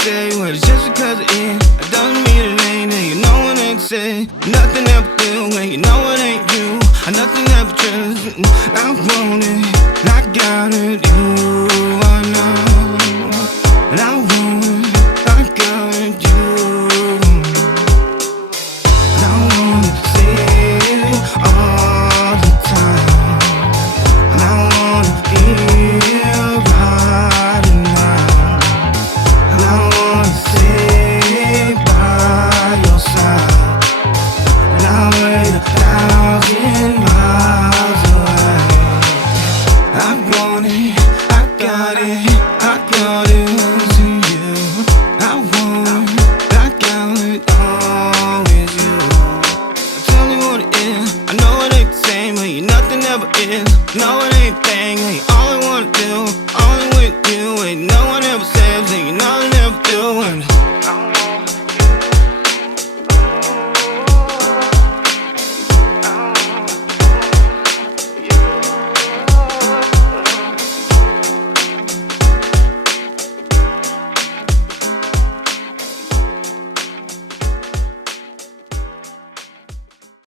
say, well, it's just because it is. It doesn't mean it ain't, and you know it ain't said. Nothing ever will, and you know it ain't you. And nothing ever just, I want it, and I got it, you, I know. And I want it, I got it, you. And I wanna say it all the time. And I wanna feel right now. And I wanna stay by your side. And I wait 1,000 miles away. I want it, I got it, I got it to you. I want it, I got it, always you. Tell me what it is, I know it ain't the same, but you nothing ever is. No, it ain't a thing, ain't all I wanna do, only with you. Ain't no one ever says, and you know I never do. And